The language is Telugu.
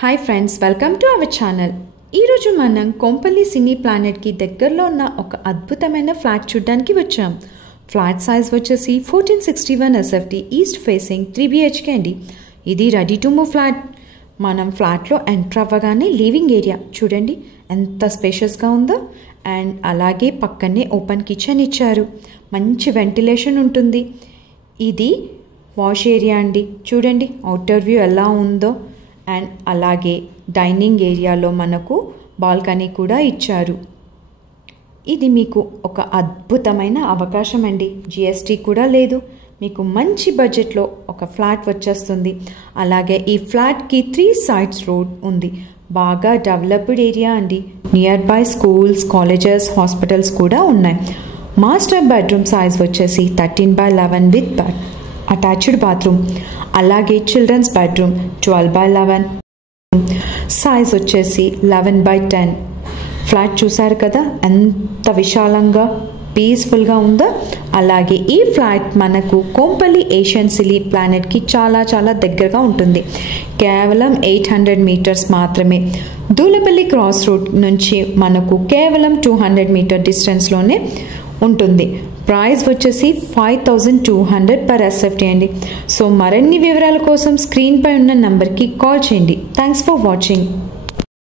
Hi friends, welcome to our channel. ఈరోజు మనం కొంపల్లి సినీ ప్లానెట్కి దగ్గరలో ఉన్న ఒక అద్భుతమైన ఫ్లాట్ చూడడానికి వచ్చాం. ఫ్లాట్ సైజ్ వచ్చేసి 1461 SFT ఈస్ట్ ఫేసింగ్ 3 BHK అండి. ఇది రెడీ టు మూవ్ ఫ్లాట్. మనం ఫ్లాట్లో ఎంటర్ అవ్వగానే లివింగ్ ఏరియా చూడండి ఎంత స్పేషియస్గా ఉందో. అండ్ అలాగే పక్కనే ఓపెన్ కిచెన్ ఇచ్చారు. మంచి వెంటిలేషన్ ఉంటుంది. ఇది వాష్ ఏరియా అండి. చూడండి అవుటర్ వ్యూ ఎలా ఉందో. అండ్ అలాగే డైనింగ్ ఏరియాలో మనకు బాల్కనీ కూడా ఇచ్చారు. ఇది మీకు ఒక అద్భుతమైన అవకాశం అండి. GST కూడా లేదు. మీకు మంచి బడ్జెట్లో ఒక ఫ్లాట్ వచ్చేస్తుంది. అలాగే ఈ ఫ్లాట్కి 3 sides రోడ్ ఉంది. బాగా డెవలప్డ్ ఏరియా అండి. Near by schools, colleges, hospitals కూడా ఉన్నాయి. మాస్టర్ బెడ్రూమ్ సైజ్ వచ్చేసి 13/11 విత్ అటాచ్డ్ బాత్రూమ్. అలాగే చిల్డ్రన్స్ బెడ్రూమ్ 12/11, సైజ్ వచ్చేసి 11/10. ఫ్లాట్ చూసారు కదా ఎంత విశాలంగా పీస్ఫుల్గా ఉందో. అలాగే ఈ ఫ్లాట్ మనకు కొంపల్లి ఏషియన్ సినీ ప్లానెట్కి చాలా చాలా దగ్గరగా ఉంటుంది. కేవలం 800 meters మాత్రమే. దూలపల్లి క్రాస్ రోడ్ నుంచి మనకు కేవలం 200 meter డిస్టెన్స్లోనే ఉంటుంది. ప్రైస్ వచ్చేసి 5200 per SFT అండి. సో మరిన్ని వివరాల కోసం స్క్రీన్పై ఉన్న నంబర్కి కాల్ చేయండి. Thanks for watching.